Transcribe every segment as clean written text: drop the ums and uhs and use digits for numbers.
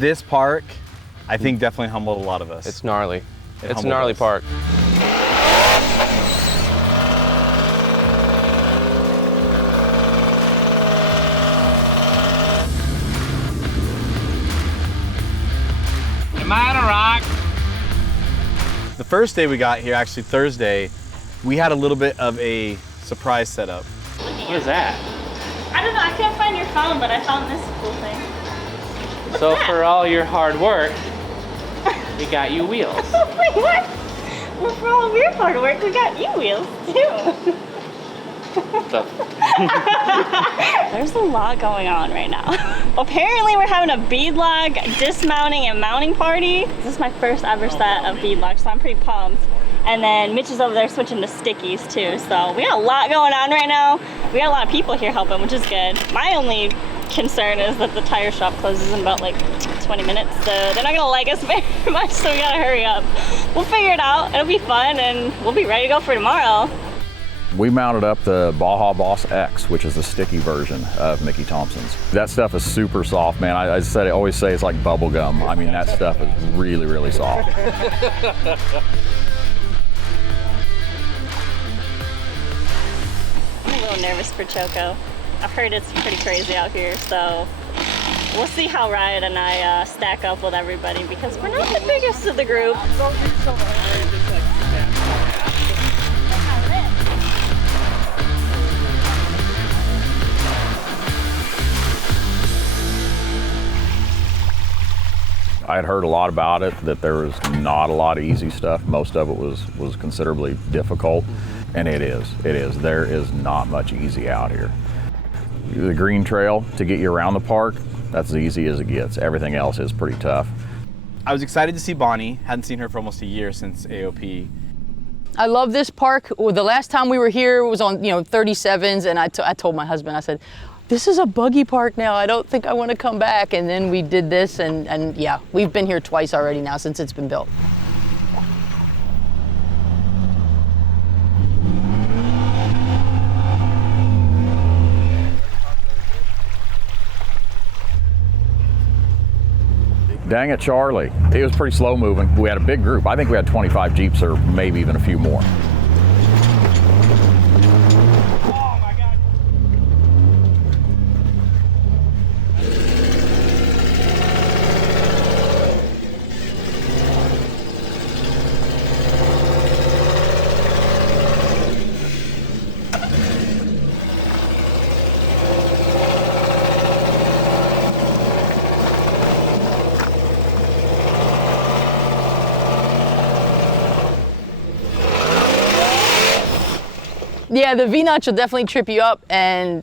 this park, I think definitely humbled a lot of us. It's gnarly. It's a gnarly park. Am I on a rock? The first day we got here, actually Thursday, we had a little bit of a surprise setup. What is that? I don't know, I can't find your phone, but I found this cool thing. So for all your hard work, we got you wheels. Wait, what? Well, for all of your hard work, we got you wheels, too. There's a lot going on right now. Apparently we're having a beadlock dismounting and mounting party. This is my first ever set of beadlocks, so I'm pretty pumped. And then Mitch is over there switching to stickies too. So we got a lot going on right now. We got a lot of people here helping, which is good. My only concern is that the tire shop closes in about like 20 minutes. So they're not gonna like us very much, so we gotta hurry up. We'll figure it out, it'll be fun, and we'll be ready to go for tomorrow. We mounted up the Baja Boss X, which is the sticky version of Mickey Thompson's. That stuff is super soft, man. I always say it's like bubble gum. I mean, that stuff is really, really soft. I'm a little nervous for Choco. I've heard it's pretty crazy out here, so we'll see how Riot and I stack up with everybody because we're not the biggest of the group. I had heard a lot about it, that there was not a lot of easy stuff. Most of it was considerably difficult, and it is. There is not much easy out here. The green trail to get you around the park, that's as easy as it gets. Everything else is pretty tough. I was excited to see Bonnie. Hadn't seen her for almost a year since AOP. I love this park. The last time we were here was on 37s, and I told my husband, I said, this is a buggy park now. I don't think I want to come back. And then we did this, and yeah, we've been here twice already now since it's been built. Dang it, Charlie. It was pretty slow moving. We had a big group. I think we had 25 Jeeps or maybe even a few more. Yeah, the V-notch will definitely trip you up, and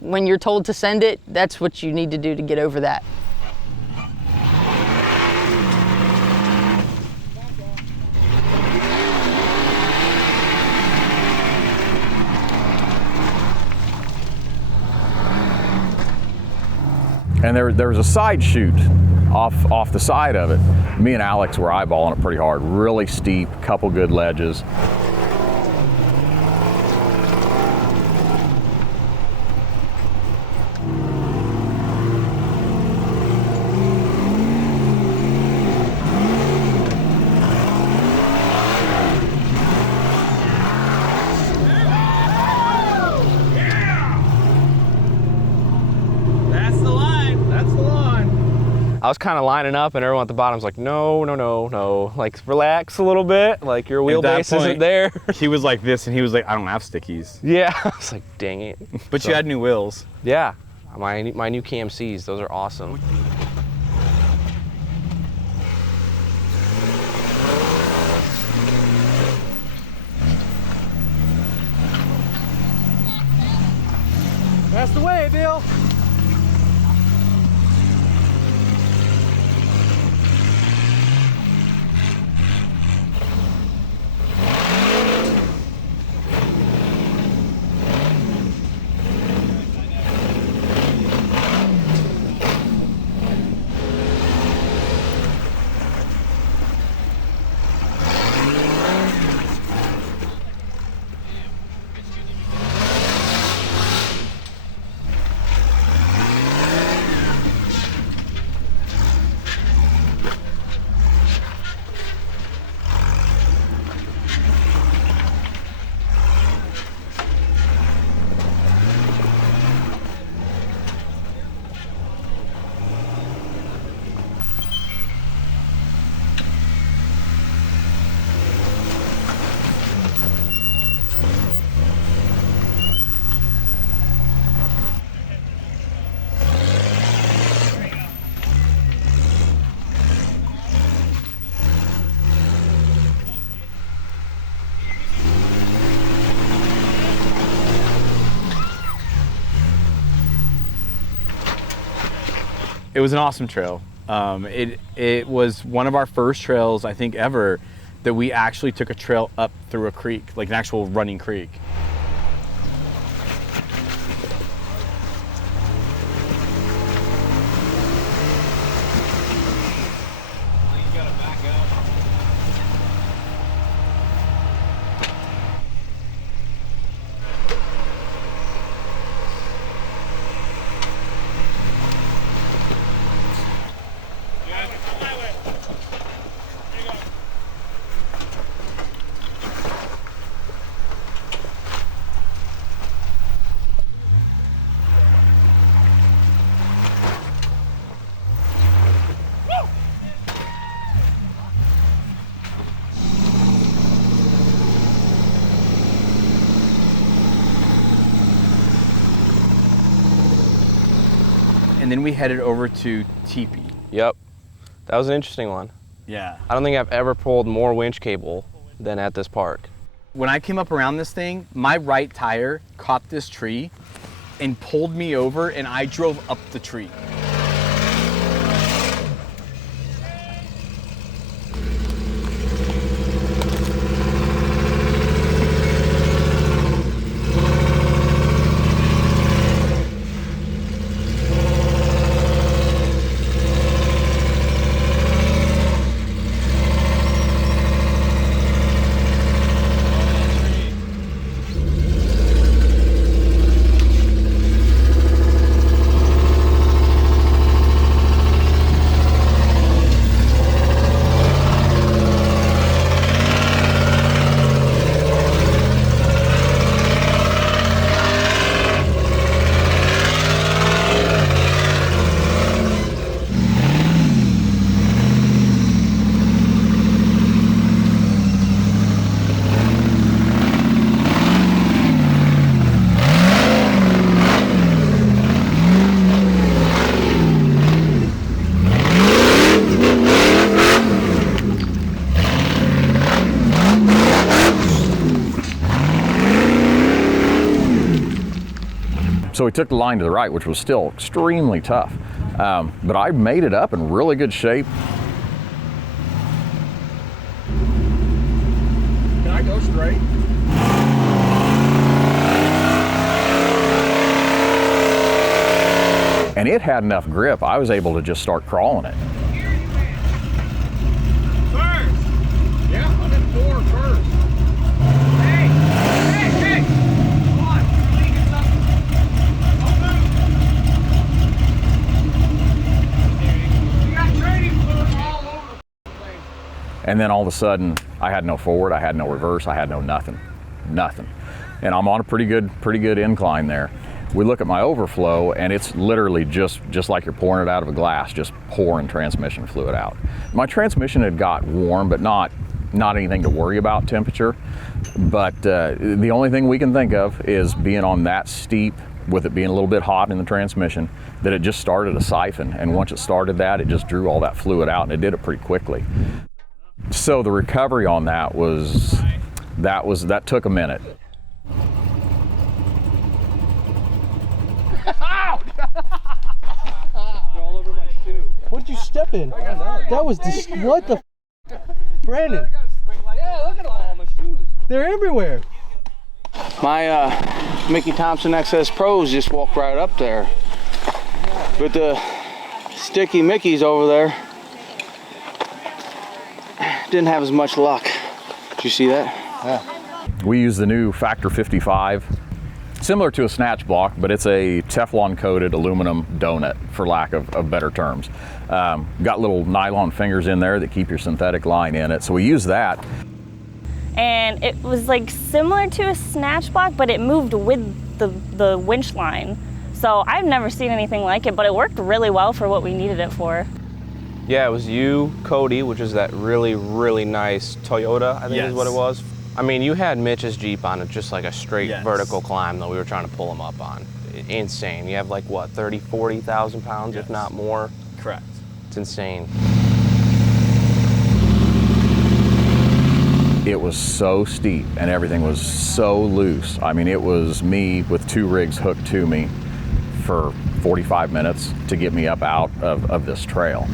when you're told to send it, that's what you need to do to get over that. And there was a side chute off the side of it. Me and Alex were eyeballing it pretty hard. Really steep, couple good ledges. I was kind of lining up, and everyone at the bottom's like, no, no, no, no. Like, relax a little bit. Like, your wheelbase isn't there. He was like this, and he was like, I don't have stickies. Yeah. I was like, dang it. But you had new wheels. Yeah. My new KMCs, those are awesome. That's the way, Bill. It was an awesome trail. It was one of our first trails, I think, ever that we actually took a trail up through a creek, like an actual running creek. And then we headed over to Teepee. Yep, that was an interesting one. Yeah. I don't think I've ever pulled more winch cable than at this park. When I came up around this thing, my right tire caught this tree and pulled me over, and I drove up the tree. So we took the line to the right, which was still extremely tough. But I made it up in really good shape. Can I go straight? And it had enough grip, I was able to just start crawling it. First! Yeah, I'm in 4 first. Hey! Hey! Hey! Come on, you're leaking something. Don't move! You got training fluid all over the place. And then all of a sudden, I had no forward, I had no reverse, I had no nothing. And I'm on a pretty good incline there. We look at my overflow, and it's literally just like you're pouring it out of a glass, just pouring transmission fluid out. My transmission had got warm, but not anything to worry about temperature. But the only thing we can think of is being on that steep, with it being a little bit hot in the transmission, that it just started a siphon. And once it started that, it just drew all that fluid out, and it did it pretty quickly. So the recovery on that took a minute. What'd you step in? That was what the Brandon? Yeah, look at all my shoes. They're everywhere. My Mickey Thompson XS Pros just walked right up there. But the sticky Mickeys over there didn't have as much luck. Did you see that? Yeah. We use the new Factor55. Similar to a snatch block, but it's a Teflon coated aluminum donut, for lack of better terms. Got little nylon fingers in there that keep your synthetic line in it, so we use that. And it was like similar to a snatch block, but it moved with the winch line. So I've never seen anything like it, but it worked really well for what we needed it for. Yeah, it was you, Cody, which is that really, really nice Toyota, I think is what it was. I mean, you had Mitch's Jeep on it, just like a straight vertical climb that we were trying to pull him up on. Insane. You have like, what, 30, 40,000 pounds, if not more? Correct. It's insane. It was so steep and everything was so loose. I mean, it was me with 2 rigs hooked to me for 45 minutes to get me up out of this trail.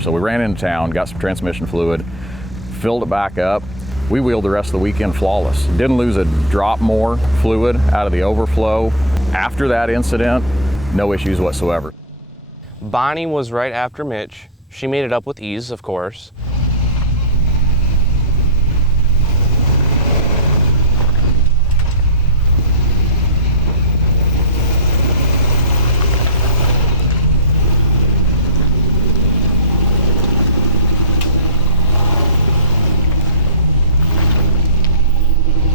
So we ran into town, got some transmission fluid, filled it back up. We wheeled the rest of the weekend flawless. Didn't lose a drop more fluid out of the overflow. After that incident, no issues whatsoever. Bonnie was right after Mitch. She made it up with ease, of course.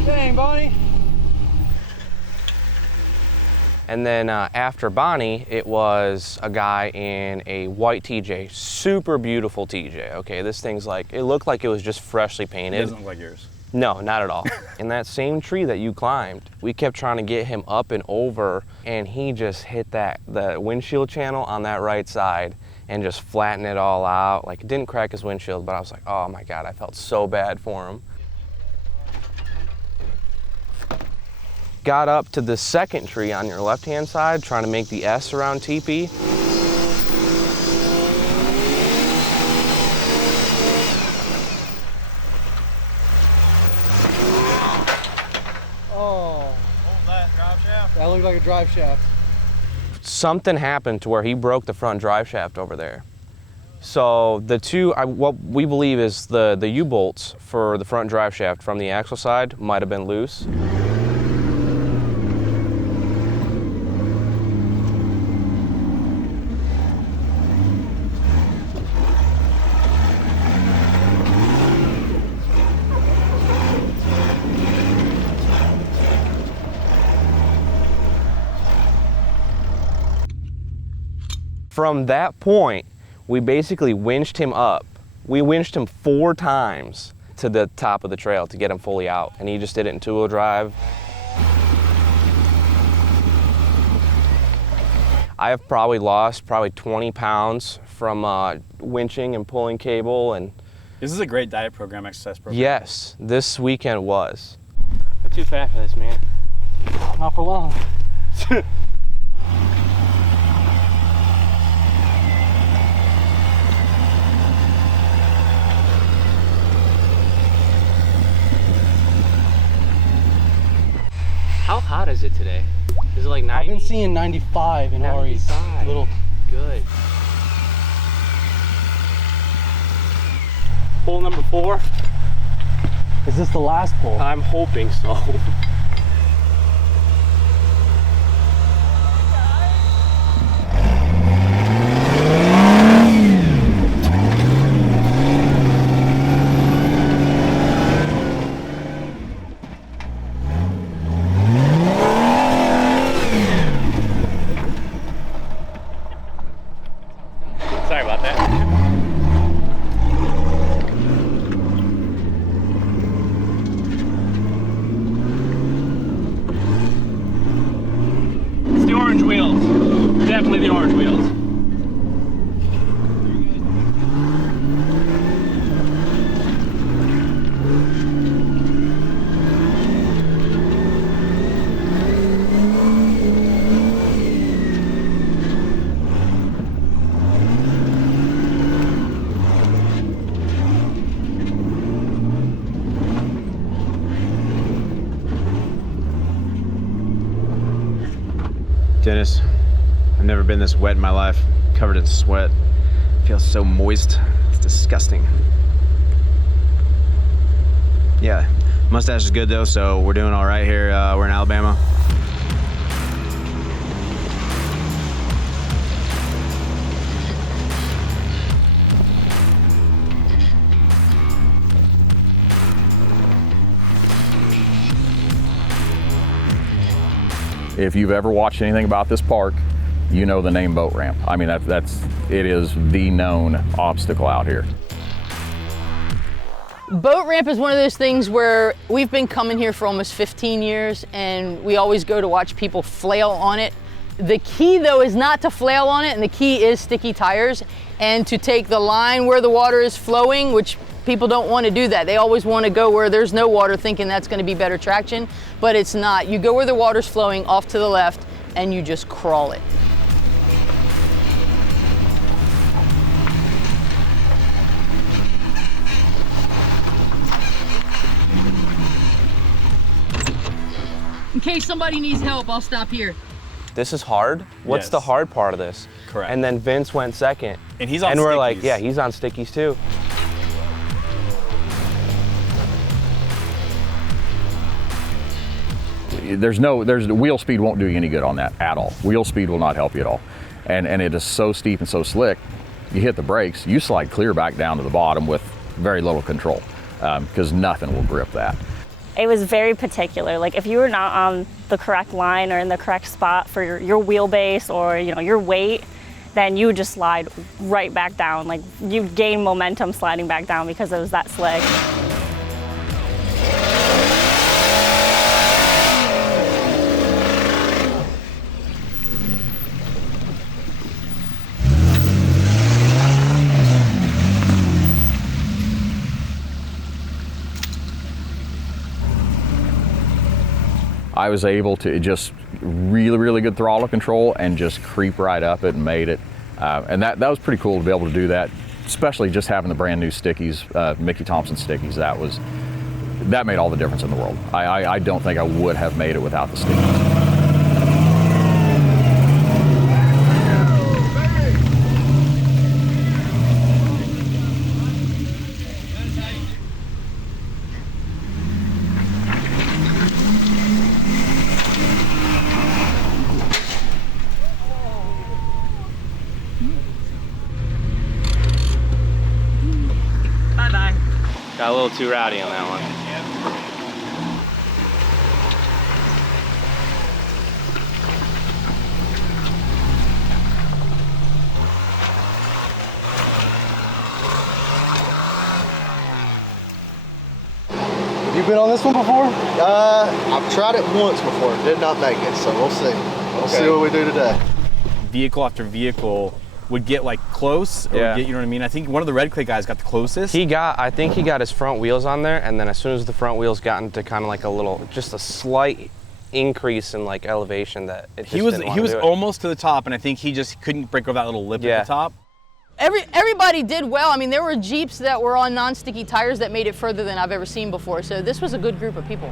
Dang, Bonnie. And then after Bonnie, it was a guy in a white TJ, super beautiful TJ. Okay, this thing's like, it looked like it was just freshly painted. It doesn't look like yours. No, not at all. In that same tree that you climbed, we kept trying to get him up and over, and he just hit the windshield channel on that right side and just flattened it all out. Like, it didn't crack his windshield, but I was like, oh my God, I felt so bad for him. Got up to the second tree on your left-hand side, trying to make the S around TP. Oh. That drive shaft? That looked like a drive shaft. Something happened to where he broke the front drive shaft over there. So the two, what we believe is the U-bolts for the front drive shaft from the axle side might have been loose. From that point, we basically winched him up. We winched him 4 times to the top of the trail to get him fully out, and he just did it in 2-wheel drive. I have probably lost 20 pounds from winching and pulling cable. And This is a great diet program, exercise program. yes, this weekend was. I'm too fat for this, man. Not for long. How hot is it today? Is it like 90? I've been seeing 95 in Ari's 95. little. Good. Pull number 4. Is this the last pull? I'm hoping so. Sorry about that. It's the orange wheels. Definitely the orange wheels. Dennis, I've never been this wet in my life, covered in sweat. Feels so moist, it's disgusting. Yeah, mustache is good though, so we're doing all right here. We're in Alabama. If you've ever watched anything about this park, you know the name boat ramp. I mean, it is the known obstacle out here. Boat ramp is one of those things where we've been coming here for almost 15 years and we always go to watch people flail on it. The key though is not to flail on it, and the key is sticky tires, and to take the line where the water is flowing, which people don't want to do that. They always want to go where there's no water, thinking that's going to be better traction, but it's not. You go where the water's flowing off to the left and you just crawl it. In case somebody needs help, I'll stop here. This is hard. What's the hard part of this? Correct. And then Vince went second. And he's on And we're stickies. like, yeah, he's on stickies too. There's wheel speed won't do you any good on that at all. Wheel speed will not help you at all. And it is so steep and so slick, you hit the brakes, you slide clear back down to the bottom with very little control, because nothing will grip that. It was very particular. Like if you were not on the correct line or in the correct spot for your wheelbase or your weight, then you would just slide right back down. Like you'd gain momentum sliding back down because it was that slick. I was able to just really good throttle control and just creep right up it and made it. And that was pretty cool to be able to do that, especially just having the brand new stickies, Mickey Thompson stickies. That made all the difference in the world. I don't think I would have made it without the stickies. Got a little too rowdy on that one. Have you been on this one before? I've tried it once before, did not make it, so we'll see. We'll see what we do today. Vehicle after vehicle would get like close, or Yeah. get, you know what I mean? I think one of the red clay guys got the closest. I think he got his front wheels on there, and then as soon as the front wheels got into kind of like just a slight increase in like elevation, that it just he was didn't want to do it. almost to the top, and I think he just couldn't break over that little lip at the top. Everybody did well. I mean, there were Jeeps that were on non-sticky tires that made it further than I've ever seen before. So this was a good group of people.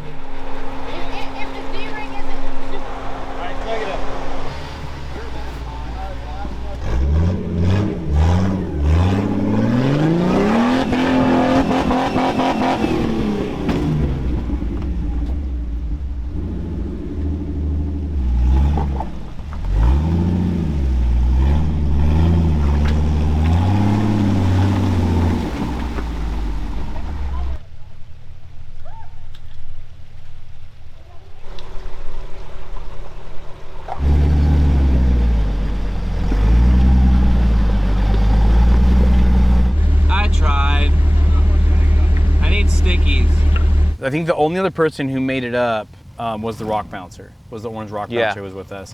I think the only other person who made it up was the rock bouncer, was the orange rock bouncer who was with us.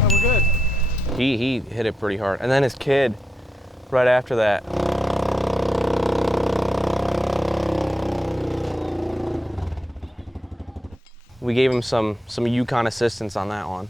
Oh, we're good. He hit it pretty hard. And then his kid, right after that. We gave him some Yukon assistance on that one.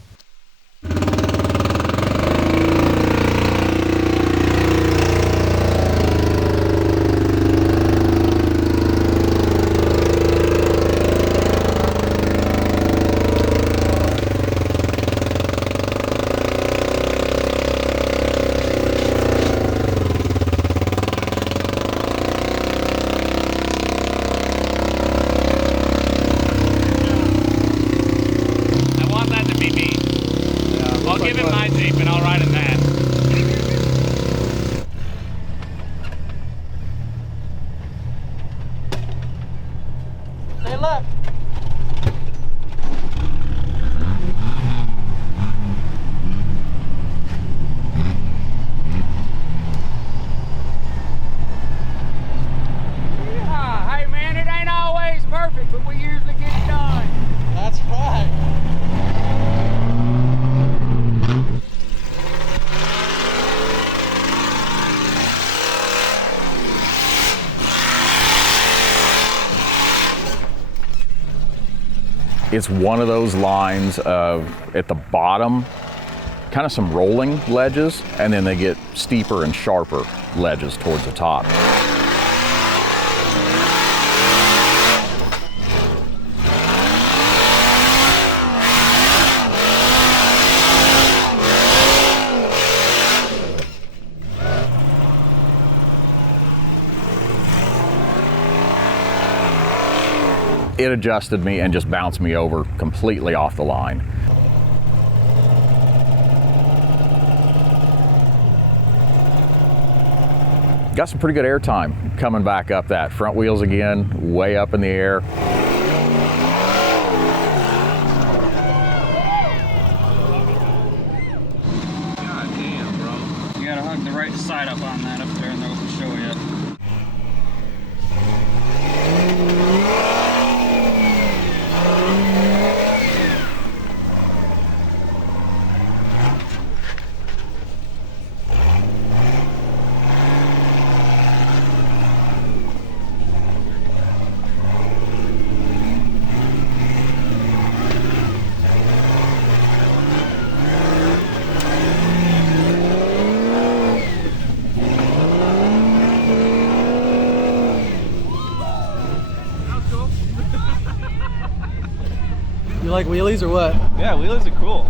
It's one of those lines of, at the bottom, kind of some rolling ledges, and then they get steeper and sharper ledges towards the top. It adjusted me and just bounced me over completely off the line. Got some pretty good air time coming back up that. Front wheels again, way up in the air. God damn, bro. You gotta hook the right side up on that up there and they'll show you. You like wheelies or what? Yeah, wheelies are cool.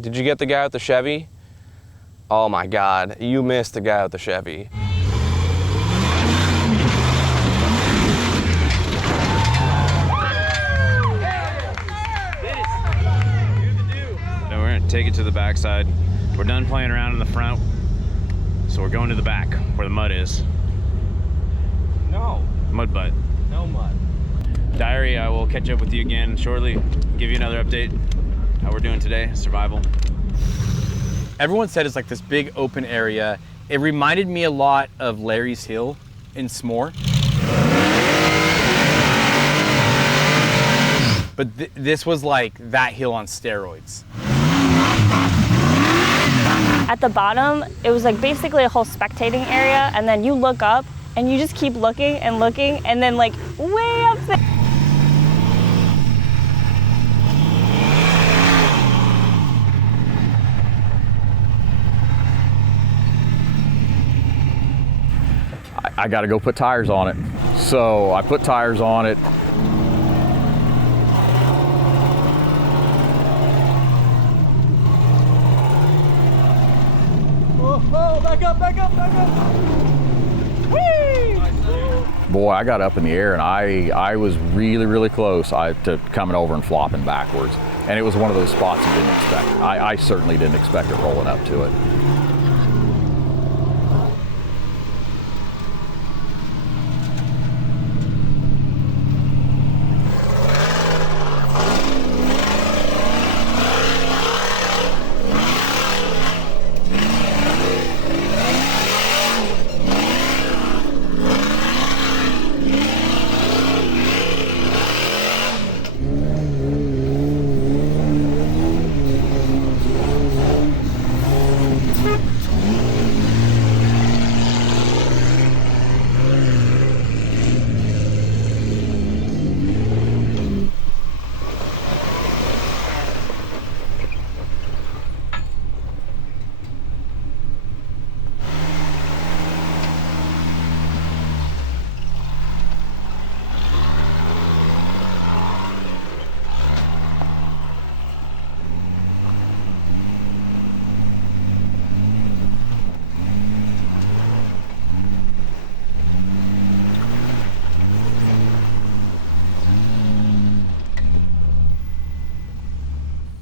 Did you get the guy with the Chevy? Oh my God, you missed the guy with the Chevy. No, we're gonna take it to the backside. We're done playing around in the front, so we're going to the back where the mud is. No. Mud butt. No mud. Diary, I will catch up with you again shortly. Give you another update. How we're doing today, survival. Everyone said it's like this big open area. It reminded me a lot of Larry's Hill in S'more. But this was like that hill on steroids. At the bottom, it was like basically a whole spectating area, and then you look up and you just keep looking, and then like way up there. I got to go put tires on it. So I put tires on it. Oh, back up, back up, back up. Whee! Boy, I got up in the air and I was really, really close to coming over and flopping backwards. And it was one of those spots you didn't expect. I certainly didn't expect it rolling up to it.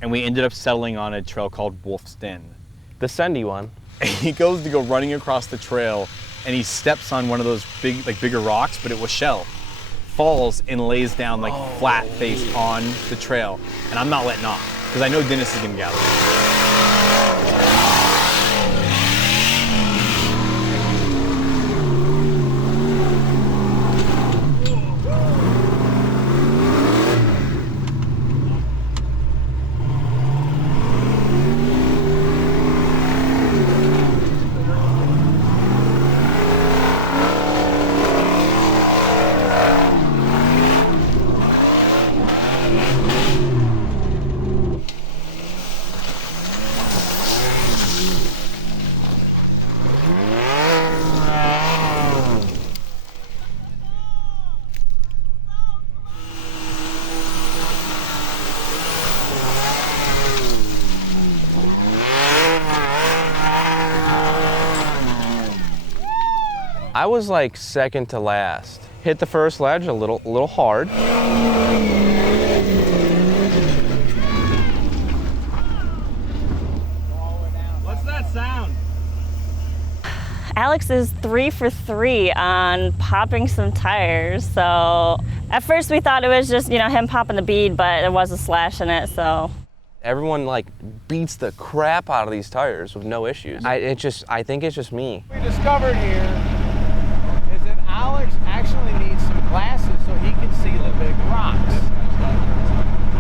and we ended up settling on a trail called Wolf's Den. The Sendy one. And he goes to go running across the trail, and he steps on one of those big, like bigger rocks, but it was shell. Falls and lays down like flat face on the trail, and I'm not letting off because I know Dennis is gonna gather. I was like second to last. Hit the first ledge a little hard. What's that sound? Alex is 3 for 3 on popping some tires. So at first we thought it was just, you know, him popping the bead, but there was a slash in it, so. Everyone like beats the crap out of these tires with no issues. I think it's just me. What we discovered here is that Alex actually needs some glasses so he can see the big rocks.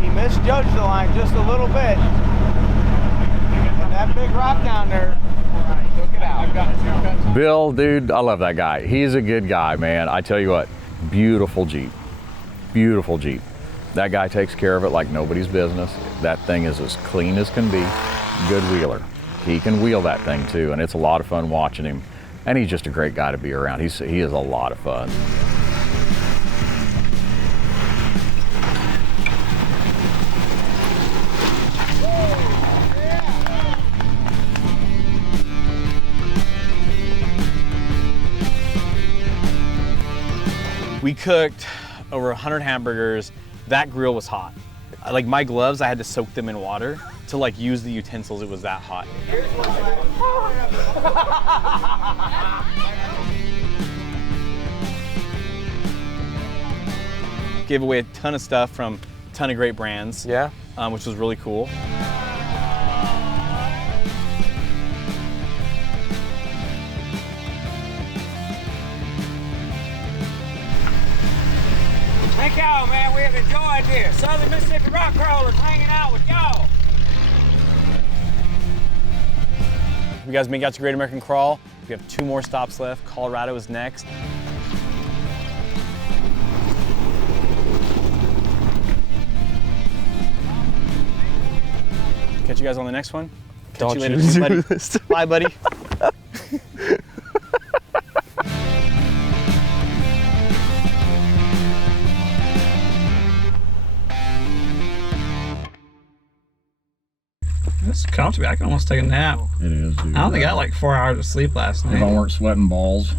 He misjudged the line just a little bit. And that big rock down there took it out. Bill, dude, I love that guy. He's a good guy, man. I tell you what, beautiful Jeep. Beautiful Jeep. That guy takes care of it like nobody's business. That thing is as clean as can be. Good wheeler. He can wheel that thing too, and it's a lot of fun watching him. And he's just a great guy to be around. He is a lot of fun. We cooked over 100 hamburgers. That grill was hot. Like my gloves, I had to soak them in water to like use the utensils. It was that hot. Gave away a ton of stuff from a ton of great brands. Yeah. Which was really cool. Thank y'all, man. We have enjoyed this. Southern Mississippi Rock Crawlers hanging out with y'all. You guys make it out to Great American Crawl. We have 2 more stops left. Colorado is next. Catch you guys on the next one. Catch you later, buddy. Bye, buddy. It's comfortable. I can almost take a nap. It is, dude. I only got like 4 hours of sleep last night. If I weren't sweating balls.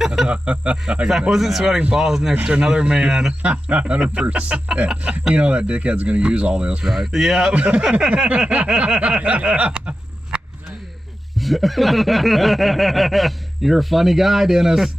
If I wasn't sweating balls next to another man. 100%. You know that dickhead's gonna use all this, right? Yeah. You're a funny guy, Dennis.